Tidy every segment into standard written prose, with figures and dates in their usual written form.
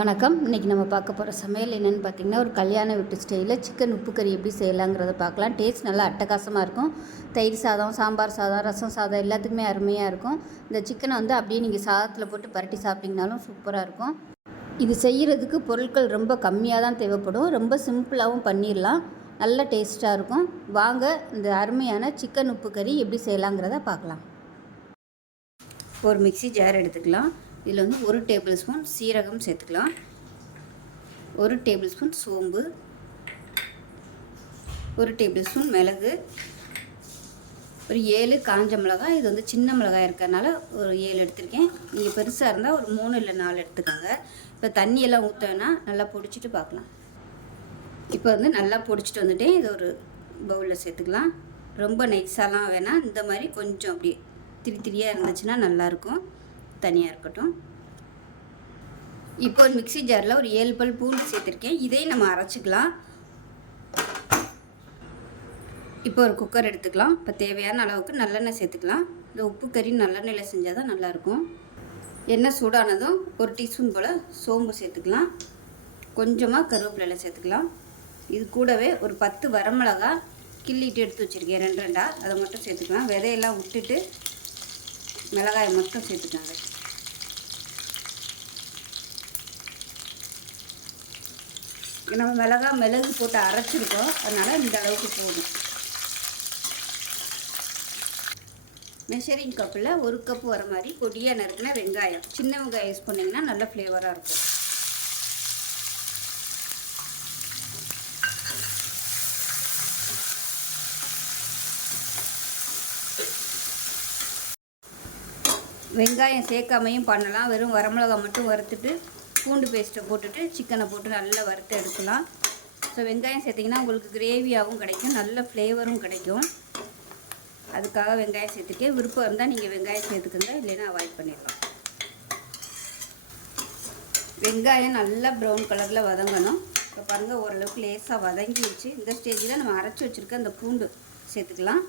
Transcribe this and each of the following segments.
வணக்கம். இன்றைக்கி நம்ம பார்க்க போகிற சமையல் என்னென்னு பார்த்திங்கன்னா, ஒரு கல்யாண வீட்டு ஸ்டைலில் சிக்கன் உப்பு கறி எப்படி செய்யலாங்கிறத பார்க்கலாம். டேஸ்ட் நல்லா அட்டகாசமாக இருக்கும். தயிர் சாதம், சாம்பார் சாதம், ரசம் சாதம் எல்லாத்துக்குமே அருமையாக இருக்கும். இந்த சிக்கனை அப்படியே நீங்கள் சாதத்தில் போட்டு பரட்டி சாப்பிட்டிங்கனாலும் சூப்பராக இருக்கும். இது செய்கிறதுக்கு பொருட்கள் ரொம்ப கம்மியாக தான் தேவைப்படும். ரொம்ப சிம்பிளாகவும் பண்ணிடலாம். நல்ல டேஸ்ட்டாக இருக்கும். வாங்க இந்த அருமையான சிக்கன் உப்பு கறி எப்படி செய்யலாங்கிறத பார்க்கலாம். ஒரு மிக்ஸி ஜார் எடுத்துக்கலாம். இதில் 1 டேபிள் ஸ்பூன் சீரகம் சேர்த்துக்கலாம், 1 டேபிள் ஸ்பூன் சோம்பு, 1 டேபிள் ஸ்பூன் மிளகு, ஒரு 7 காஞ்ச மிளகாய். இது சின்ன மிளகாய் இருக்கிறதுனால ஒரு 7 எடுத்திருக்கேன். நீங்கள் பெருசாக இருந்தால் ஒரு 3 இல்லை 4 எடுத்துக்கோங்க. இப்போ தண்ணியெல்லாம் ஊற்றவேன்னா நல்லா பொடிச்சிட்டு பார்க்கலாம். இப்போ நல்லா பொடிச்சிட்டு வந்துட்டேன். இது ஒரு பவுலில் சேர்த்துக்கலாம். ரொம்ப நைஸாலாம் வேணாம், இந்த மாதிரி கொஞ்சம் அப்படியே திரியாக இருந்துச்சுன்னா நல்லாயிருக்கும். தனியாக இருக்கட்டும். இப்போ ஒரு மிக்ஸி ஜாரில் ஒரு 7 பல் பூண்டு சேர்த்துருக்கேன். இதையும் நம்ம அரைச்சிக்கலாம். இப்போ ஒரு குக்கர் எடுத்துக்கலாம். இப்போ தேவையான அளவுக்கு நல்லெண்ணெய் சேர்த்துக்கலாம். இந்த உப்பு கறி நல்லெண்ணெயில் செஞ்சால் தான் நல்லாயிருக்கும். எண்ணெய் சூடானதும் 1 டீஸ்பூன் போல் சோம்பு சேர்த்துக்கலாம். கொஞ்சமாக கருவேப்பிலை சேர்த்துக்கலாம். இது கூடவே ஒரு 10 வரமிளகா கிள்ளிட்டு எடுத்து வச்சுருக்கேன், 2 2 அதை மட்டும் சேர்த்துக்கலாம். விதையெல்லாம் விட்டுட்டு மிளகாயை மட்டும் சேர்த்துக்காங்க. நம்ம மிளகு போட்டு அரைச்சிருக்கோம், அதனால் இந்த அளவுக்கு போதும். மெஷரிங் கப்பில் 1 கப்பு வர மாதிரி பொடியாக நறுக்கின வெங்காயம், சின்ன வெங்காயம் யூஸ் பண்ணிங்கன்னா நல்ல ஃப்ளேவராக இருக்கும். வெங்காயம் சேர்க்காமையும் பண்ணலாம். வெறும் வரமிளகா மட்டும் வறுத்துட்டு பூண்டு பேஸ்ட்டை போட்டுட்டு சிக்கனை போட்டு நல்லா வறுத்து எடுக்கலாம். ஸோ வெங்காயம் சேர்த்திங்கன்னா உங்களுக்கு கிரேவியாகவும் கிடைக்கும், நல்ல ஃப்ளேவரும் கிடைக்கும். அதுக்காக வெங்காயம் சேர்த்துக்கேன். விருப்பம் இருந்தால் நீங்கள் வெங்காயம் சேர்த்துக்கோங்க, இல்லைன்னா அவாய்ட் பண்ணிடலாம். வெங்காயம் நல்லா ப்ரௌன் கலரில் வதங்கணும். இப்போ பாருங்கள், ஓரளவுக்கு லேசாக வதங்கிடுச்சு. இந்த ஸ்டேஜில் நம்ம அரைச்சி வச்சுருக்க அந்த பூண்டு சேர்த்துக்கலாம்.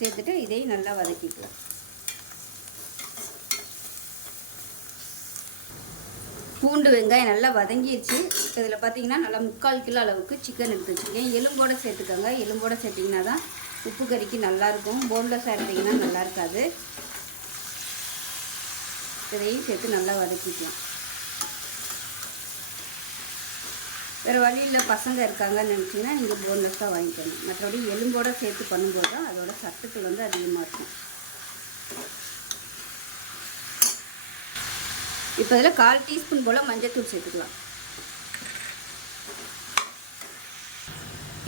சேர்த்துட்டு இதையும் நல்லா வதக்கிக்கலாம். பூண்டு வெங்காயம் நல்லா வதங்கிடுச்சு. இதில் பார்த்தீங்கன்னா நல்லா 3/4 கிலோ அளவுக்கு சிக்கன் எடுத்து வச்சுருக்கேன். எலும்போடு சேர்த்துக்கோங்க. எலும்போடு சேர்த்திங்கன்னா தான் உப்பு கறிக்கு நல்லாயிருக்கும். போன்லெஸ்ஸாக எடுத்திங்கன்னா நல்லா இருக்காது. இதையும் சேர்த்து நல்லா வதக்கிக்கலாம். வேறு வழியில் பசங்க இருக்காங்கன்னு நினச்சிங்கன்னா நீங்கள் போன்லெஸ்ஸாக வாங்கிக்கணும். மற்றபடி எலும்போடு சேர்த்து பண்ணும்போது தான் அதோட சத்துக்கள் அதிகமாக இருக்கும். இப்போ இதில் 1/4 டீஸ்பூன் போல் மஞ்சள்தூள் சேர்த்துக்கலாம்.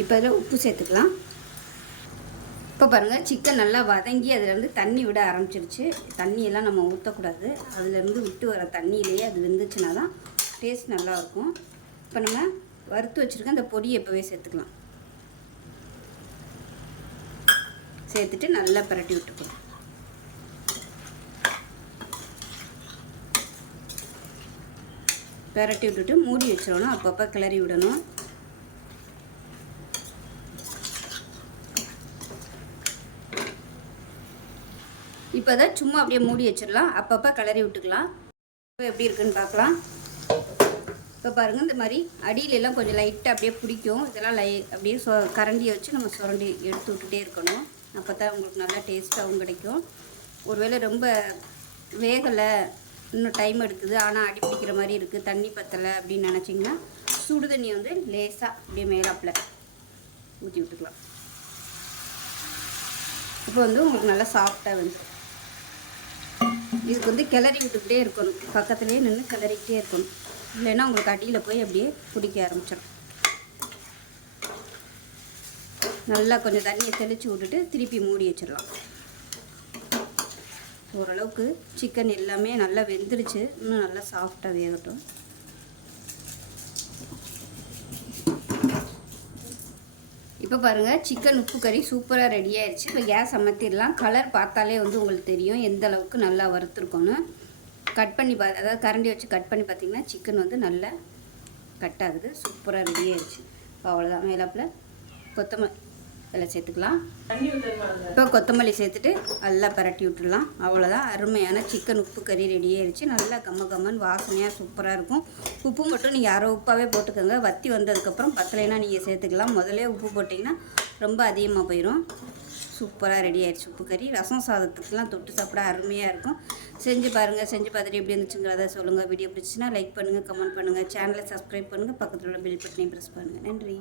இப்போ இதில் உப்பு சேர்த்துக்கலாம். இப்போ பாருங்கள், சிக்கன் நல்லா வதங்கி அதிலேருந்து தண்ணி விட ஆரம்பிச்சிருச்சு. தண்ணியெல்லாம் நம்ம ஊற்றக்கூடாது. அதிலேருந்து விட்டு வர தண்ணியிலேயே அது வெந்துச்சுன்னா தான் டேஸ்ட் நல்லாயிருக்கும். இப்போ நம்ம வறுத்து வச்சுருக்க அந்த பொடியை எப்போவே சேர்த்துக்கலாம். சேர்த்துட்டு நல்லா பரட்டி விட்டுக்கலாம். பரட்டி விட்டுட்டு மூடி வச்சிடணும். அப்பப்போ கிளறி விடணும். இப்போ தான் சும்மா அப்படியே மூடி வச்சிடலாம். அப்பப்போ கிளறி விட்டுக்கலாம். இப்போ எப்படி இருக்குன்னு பார்க்கலாம். இப்போ பாருங்கள், இந்த மாதிரி அடியிலெல்லாம் கொஞ்சம் லைட்டாக அப்படியே பிடிக்கும். இதெல்லாம் அப்படியே கரண்டியை வச்சு நம்ம சுரண்டி எடுத்து விட்டுட்டே இருக்கணும். அப்போ தான் உங்களுக்கு நல்லா டேஸ்ட்டாகவும் கிடைக்கும். ஒருவேளை ரொம்ப வேகலை, இன்னும் டைம் எடுக்குது, ஆனால் அடி பிடிக்கிற மாதிரி இருக்குது, தண்ணி பத்தலை அப்படின்னு நினச்சிங்கன்னா சுடு தண்ணி லேசாக அப்படியே மேலாப்பில் ஊற்றி விட்டுக்கலாம். இப்போ உங்களுக்கு நல்லா சாஃப்டாக வந்து இதுக்கு கிளறி விட்டுக்கிட்டே இருக்கணும். பக்கத்துலேயே நின்று கிளறிக்கிட்டே இருக்கணும். இல்லைன்னா உங்களுக்கு அடியில் போய் அப்படியே பிடிக்க ஆரம்பிச்சிடும். நல்லா கொஞ்சம் தண்ணியை தெளித்து விட்டுட்டு திருப்பி மூடி வச்சிடலாம். ஓரளவுக்கு சிக்கன் எல்லாமே நல்லா வெந்துருச்சு. இன்னும் நல்லா சாஃப்டாக வேகட்டும். இப்போ பாருங்கள், சிக்கன் உப்பு கறி சூப்பராக ரெடி ஆயிடுச்சு. இப்போ கேஸ் அமர்த்திடலாம். கலர் பார்த்தாலே உங்களுக்கு தெரியும் எந்த அளவுக்கு நல்லா வறுத்துருக்கோன்னு. கட் பண்ணி அதாவது கரண்டி வச்சு கட் பண்ணி பார்த்திங்கன்னா சிக்கன் நல்லா கட் ஆகுது. சூப்பராக ரெடி ஆயிடுச்சு. இப்போ அவ்வளோதான். மேலாப்பில் இதில் சேர்த்துக்கலாம். இப்போ கொத்தமல்லி சேர்த்துட்டு நல்லா பரட்டி விட்டுடலாம். அவ்வளோதான், அருமையான சிக்கன் உப்பு கறி ரெடி ஆயிடுச்சு. நல்லா கம்மன்னு வாசனையாக சூப்பராக இருக்கும். உப்பு மட்டும் நீங்கள் அரை உப்பாகவே போட்டுக்கோங்க. வற்றி வந்ததுக்கப்புறம் பத்தலைன்னா நீங்கள் சேர்த்துக்கலாம். முதலே உப்பு போட்டிங்கன்னா ரொம்ப அதிகமாக போயிடும். சூப்பராக ரெடி ஆயிடுச்சு உப்பு கறி. ரசம் சாதத்துக்குலாம் தொட்டு சாப்பிட அருமையாக இருக்கும். செஞ்சு பாருங்கள். செஞ்சு பார்த்துட்டு எப்படி இருந்துச்சுங்கிறத சொல்லுங்கள். வீடியோ பிடிச்சின்னா லைக் பண்ணுங்கள், கமெண்ட் பண்ணுங்கள், சேனலை சப்ஸ்கிரைப் பண்ணுங்கள், பக்கத்தில் உள்ள பெல் பட்டனையும் ப்ரெஸ் பண்ணுங்கள். நன்றி.